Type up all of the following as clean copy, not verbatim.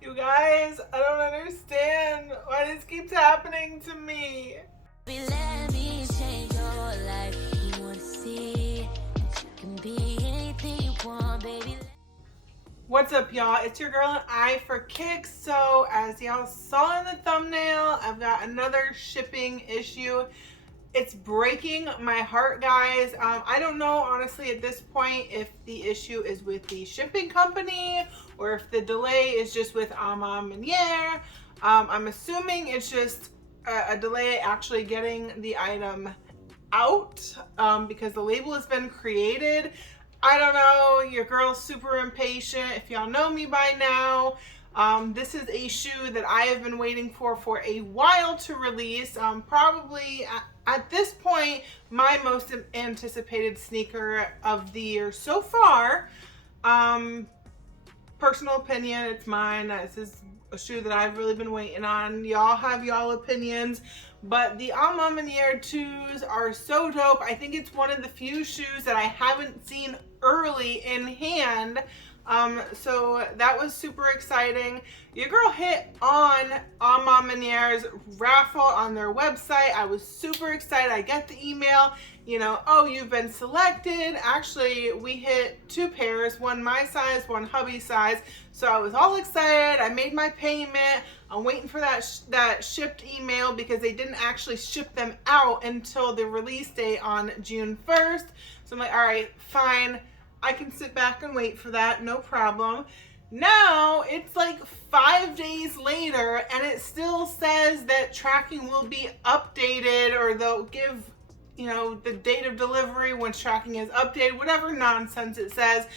You guys, I don't understand why this keeps happening to me. Let me change your life. You wanna see that you can be anything you want, baby. What's up, y'all? It's your girl AnEyeIVKicks. So, as y'all saw in the thumbnail, I've got another shipping issue. It's breaking my heart, guys. I don't know, honestly, at this point, if the issue is with the shipping company or if the delay is just with A Ma Maniere. I'm assuming it's just a delay actually getting the item out because the label has been created. I don't know, your girl's super impatient. If y'all know me by now, this is a shoe that I have been waiting for a while to release. Probably at this point, my most anticipated sneaker of the year so far. Personal opinion, it's mine. This is a shoe that I've really been waiting on. Y'all have y'all opinions, but the A Ma Maniere 2s are so dope. I think it's one of the few shoes that I haven't seen early in hand. So that was super exciting. Your girl hit on A Ma Maniere's raffle on their website. I was super excited. I get the email, you know, oh, you've been selected. Actually, we hit 2 pairs, one my size, one hubby size. So I was all excited. I made my payment. I'm waiting for that shipped email because they didn't actually ship them out until the release date on June 1st. So I'm like, all right, fine. I can sit back and wait for that, no problem. Now it's like 5 days later and it still says that tracking will be updated, or they'll give, you know, the date of delivery once tracking is updated, whatever nonsense it says.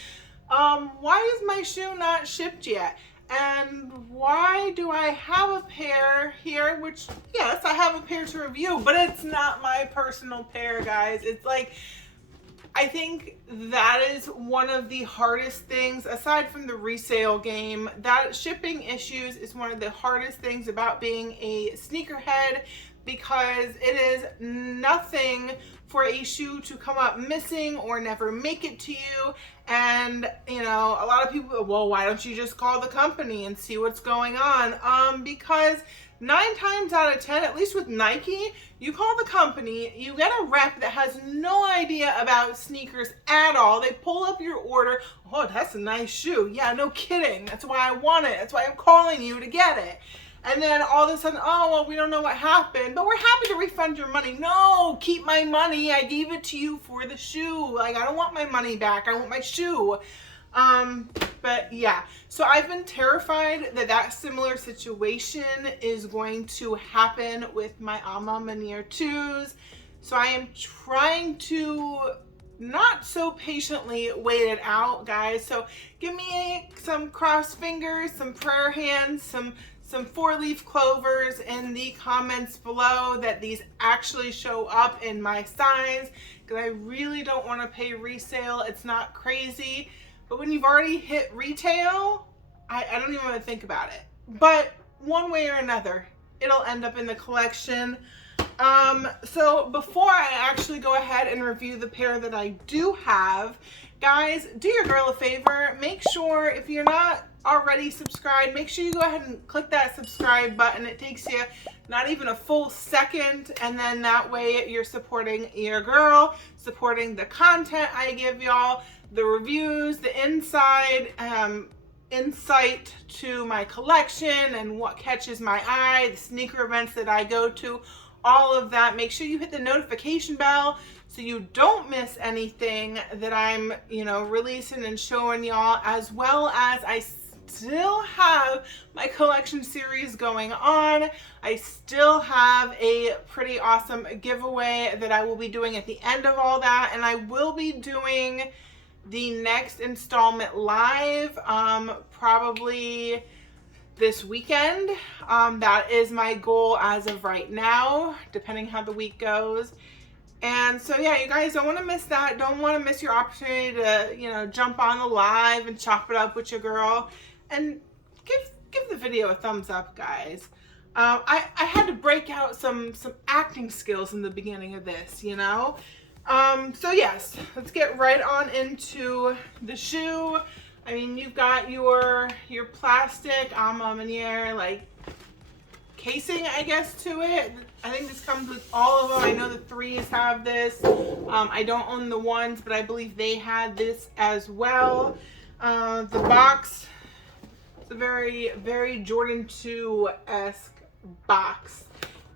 Why is my shoe not shipped yet? And why do I have a pair here, which, yes, I have a pair to review, but it's not my personal pair, guys. It's like, I think that is one of the hardest things, aside from the resale game. That shipping issues is one of the hardest things about being a sneakerhead, because it is nothing for a shoe to come up missing or never make it to you. And, you know, a lot of people, well, why don't you just call the company and see what's going on? Because 9 times out of 10, at least with Nike, you call the company, you get a rep that has no idea about sneakers at all. They pull up your order. Oh, that's a nice shoe. Yeah, no kidding. That's why I want it. That's why I'm calling you to get it. And then all of a sudden, oh, well, we don't know what happened, but we're happy to refund your money. No, keep my money. I gave it to you for the shoe. Like, I don't want my money back. I want my shoe. But yeah, so I've been terrified that that similar situation is going to happen with my A Ma Maniere 2s. So I am trying to not so patiently wait it out, guys. So give me some crossed fingers, some prayer hands, some 4-leaf clovers in the comments below that these actually show up in my size, because I really don't want to pay resale. It's not crazy. But when you've already hit retail, I don't even want to think about it. But one way or another, it'll end up in the collection. So before I actually go ahead and review the pair that I do have, guys, do your girl a favor. Make sure, if you're not already subscribed, make sure you go ahead and click that subscribe button. It takes you not even a full second, and then that way you're supporting your girl, supporting the content I give y'all, the reviews, the insight to my collection and what catches my eye, the sneaker events that I go to, all of that. Make sure you hit the notification bell so you don't miss anything that I'm, you know, releasing and showing y'all, as well as I still have my collection series going on. I still have a pretty awesome giveaway that I will be doing at the end of all that, and I will be doing the next installment live probably this weekend. That is my goal as of right now, depending how the week goes. And so yeah, you guys don't want to miss that. Don't want to miss your opportunity to, you know, jump on the live and chop it up with your girl. And give the video a thumbs up, guys. I had to break out some acting skills in the beginning of this, you know. So yes, let's get right on into the shoe. I mean, you've got your plastic A Ma Maniere like casing, I guess, to it. I think this comes with all of them. I know the 3s have this. I don't own the 1s, but I believe they had this as well. The box, it's a very, very Jordan 2-esque box.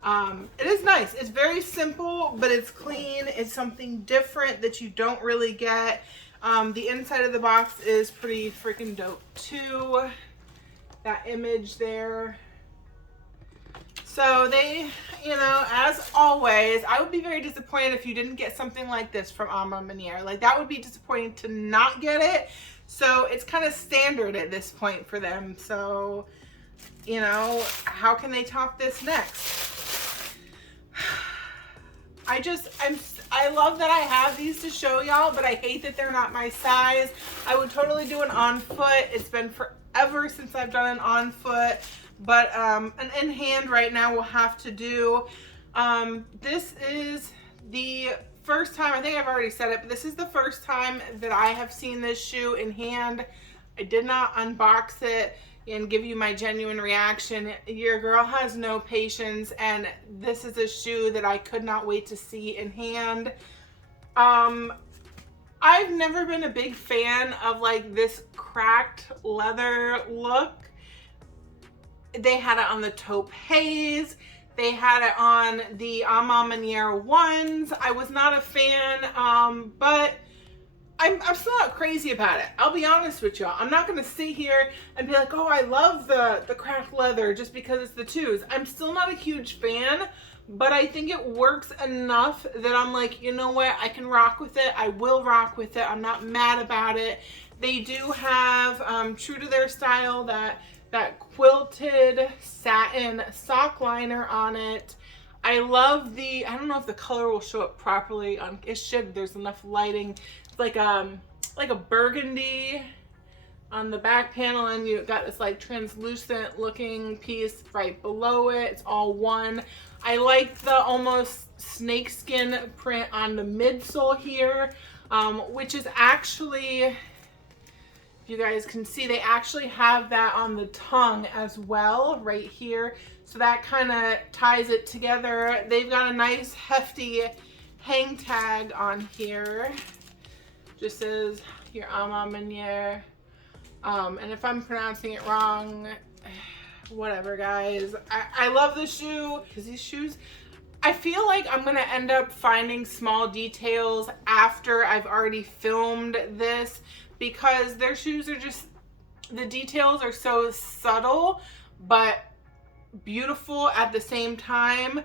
It is nice. It's very simple, but it's clean. It's something different that you don't really get. The inside of the box is pretty freaking dope too. That image there. So they, you know, as always, I would be very disappointed if you didn't get something like this from A Ma Maniere. Like, that would be disappointing to not get it. So it's kind of standard at this point for them. So, you know, how can they top this next? I love that I have these to show y'all, but I hate that they're not my size. I would totally do an on foot. It's been forever since I've done an on foot, but an in hand right now we'll have to do. This is the first time, I think I've already said it, but this is the first time that I have seen this shoe in hand. I did not unbox it and give you my genuine reaction. Your girl has no patience, and this is a shoe that I could not wait to see in hand. I've never been a big fan of like this cracked leather look. They had it on the taupe haze. They had it on the A Ma Maniere ones. I was not a fan, but I'm still not crazy about it. I'll be honest with y'all. I'm not gonna sit here and be like, oh, I love the cracked leather just because it's the 2s. I'm still not a huge fan, but I think it works enough that I'm like, you know what? I can rock with it. I will rock with it. I'm not mad about it. They do have, true to their style, that quilted satin sock liner on it. I love the, I don't know if the color will show up properly on, it should, there's enough lighting. It's like a burgundy on the back panel, and you got this like translucent looking piece right below it. It's all one. I like the almost snakeskin print on the midsole here, which is actually, if you guys can see, they actually have that on the tongue as well right here. So that kind of ties it together. They've got a nice hefty hang tag on here. Just says your A Ma Maniere. And if I'm pronouncing it wrong, whatever, guys. I love the shoe, because these shoes, I feel like I'm gonna end up finding small details after I've already filmed this, because their shoes are just, the details are so subtle but beautiful at the same time.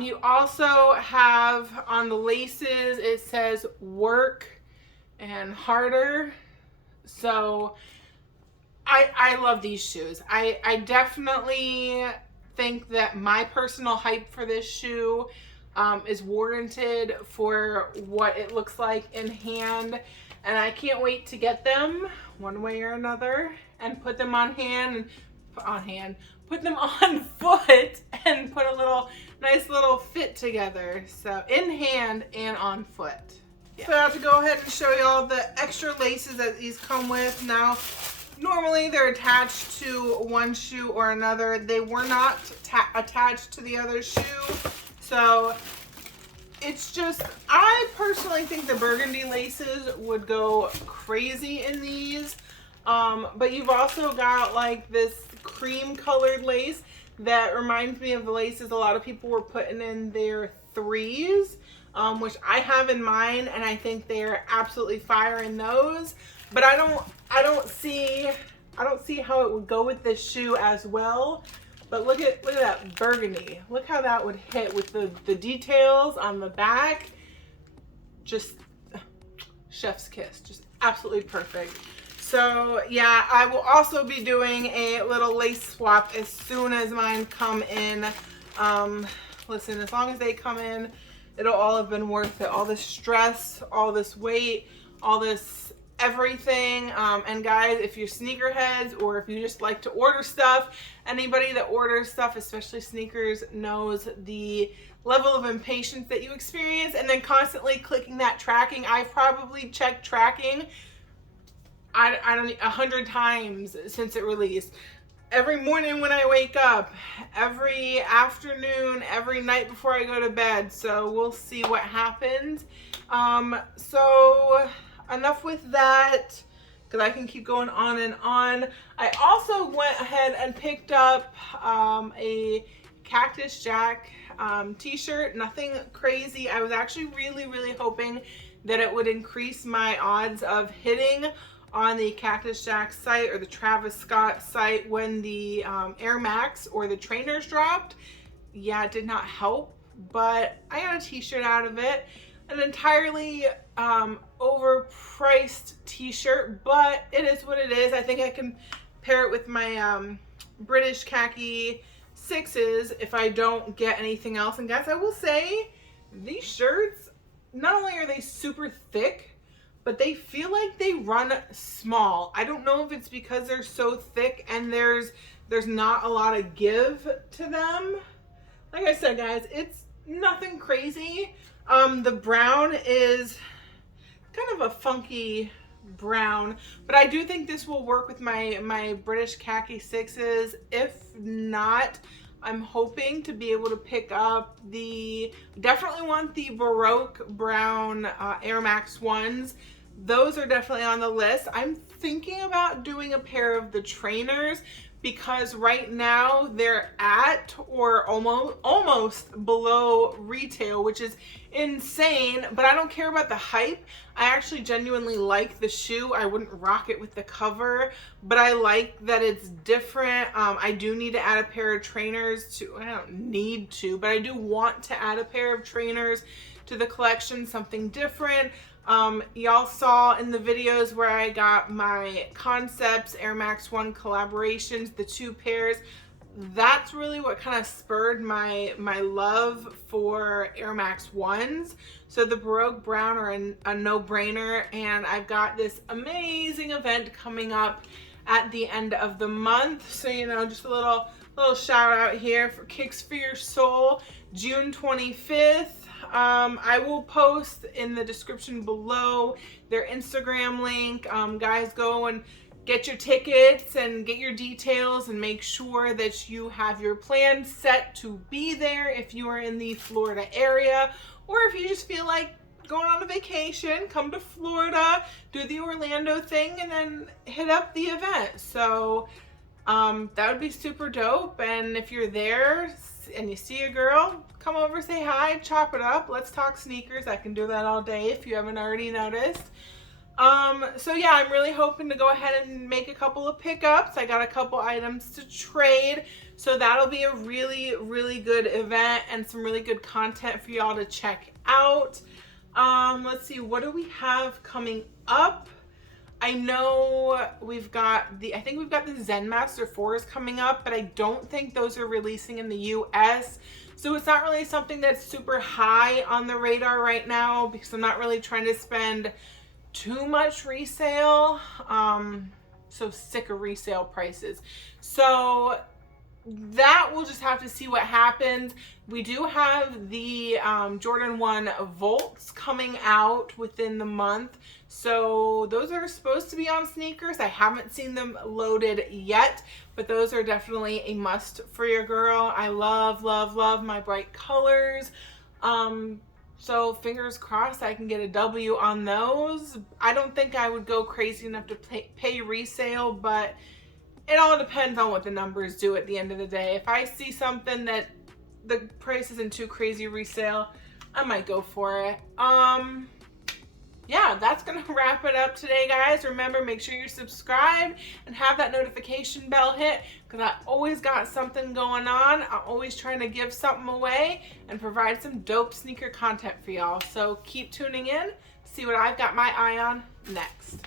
You also have on the laces, it says work and harder. So I love these shoes. I definitely think that my personal hype for this shoe is warranted for what it looks like in hand, and I can't wait to get them one way or another and put them on hand, put them on foot and put a nice little fit together. So in hand and on foot. Yeah. So I have to go ahead and show y'all the extra laces that these come with. Now, normally they're attached to one shoe or another. They were not attached to the other shoe. So it's just, I personally think the burgundy laces would go crazy in these. But you've also got like this cream colored lace that reminds me of the laces a lot of people were putting in their 3s, which I have in mine, and I think they're absolutely fire in those. But I don't see how it would go with this shoe as well. But look at that burgundy. Look how that would hit with the details on the back. Just chef's kiss. Just absolutely perfect. So yeah, I will also be doing a little lace swap as soon as mine come in. Listen, as long as they come in, it'll all have been worth it. All this stress, all this weight, all this everything. And guys, if you're sneakerheads or if you just like to order stuff, anybody that orders stuff, especially sneakers, knows the level of impatience that you experience, and then constantly clicking that tracking. I've probably checked tracking I don't 100 times since it released. Every morning when I wake up, every afternoon, every night before I go to bed. So we'll see what happens. So enough with that, because I can keep going on and on. I also went ahead and picked up a Cactus Jack t-shirt. Nothing crazy. I was actually really hoping that it would increase my odds of hitting on the Cactus Jack site or the Travis Scott site when the Air Max or the trainers dropped. Yeah, it did not help, but I got a t-shirt out of it. An entirely overpriced t-shirt, but it is what it is. I think I can pair it with my British khaki 6s if I don't get anything else. And guys, I will say these shirts, not only are they super thick, but they feel like they run small. I don't know if it's because they're so thick and there's not a lot of give to them. Like I said, guys, it's nothing crazy. The brown is kind of a funky brown, but I do think this will work with my British khaki 6s. If not, I'm hoping to be able to pick up definitely want the Baroque brown Air Max 1s. Those are definitely on the list. I'm thinking about doing a pair of the trainers because right now they're at or almost below retail, which is insane, but I don't care about the hype. I actually genuinely like the shoe. I wouldn't rock it with the cover, but I like that it's different. I do need to add a pair of trainers to, I don't need to, but I do want to add a pair of trainers to the collection, something different. Y'all saw in the videos where I got my Concepts Air Max 1 collaborations, the 2 pairs. That's really what kind of spurred my love for Air Max 1s. So the Baroque brown are a no-brainer, and I've got this amazing event coming up at the end of the month. So, you know, just a little shout out here for Kicks for Your Soul, June 25th. I will post in the description below their Instagram link. Guys, go and get your tickets and get your details and make sure that you have your plan set to be there if you are in the Florida area, or if you just feel like going on a vacation, come to Florida, do the Orlando thing, and then hit up the event. So that would be super dope. And if you're there and you see a girl, come over, say hi, chop it up, let's talk sneakers. I can do that all day if you haven't already noticed. So yeah, I'm really hoping to go ahead and make a couple of pickups. I got a couple items to trade, so that'll be a really good event and some really good content for y'all to check out. Let's see, what do we have coming up? I know we've got I think we've got the Zen Master 4s coming up, but I don't think those are releasing in the US. So it's not really something that's super high on the radar right now because I'm not really trying to spend too much resale. So sick of resale prices. So that we'll just have to see what happens. We do have the Jordan 1 Volts coming out within the month. So those are supposed to be on sneakers. I haven't seen them loaded yet, but those are definitely a must for your girl. I love my bright colors. So fingers crossed I can get a W on those. I don't think I would go crazy enough to pay resale, but it all depends on what the numbers do at the end of the day. If I see something that the price isn't too crazy resale, I might go for it. Yeah, that's gonna wrap it up today, guys. Remember, make sure you're subscribed and have that notification bell hit, because I always got something going on. I'm always trying to give something away and provide some dope sneaker content for y'all. So keep tuning in, see what I've got my eye on next.